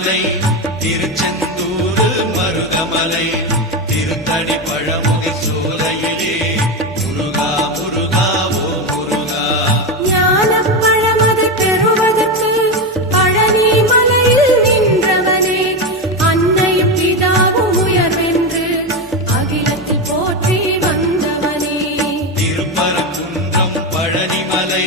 மருதமலை திருச்செந்தூரு மருதமலை திருத்தடி பழமுகை சோலையிலே. முருகா முருகா ஓ முருகா. ஞானப்பழமது பெறுவதற்கு பழனி மலையில் நின்றவனே. அன்னை பிதாவும் உயர்வென்று அகிலத்தில் போற்றி வந்தவனே. திருப்பரங்குன்றம் பழனி மலை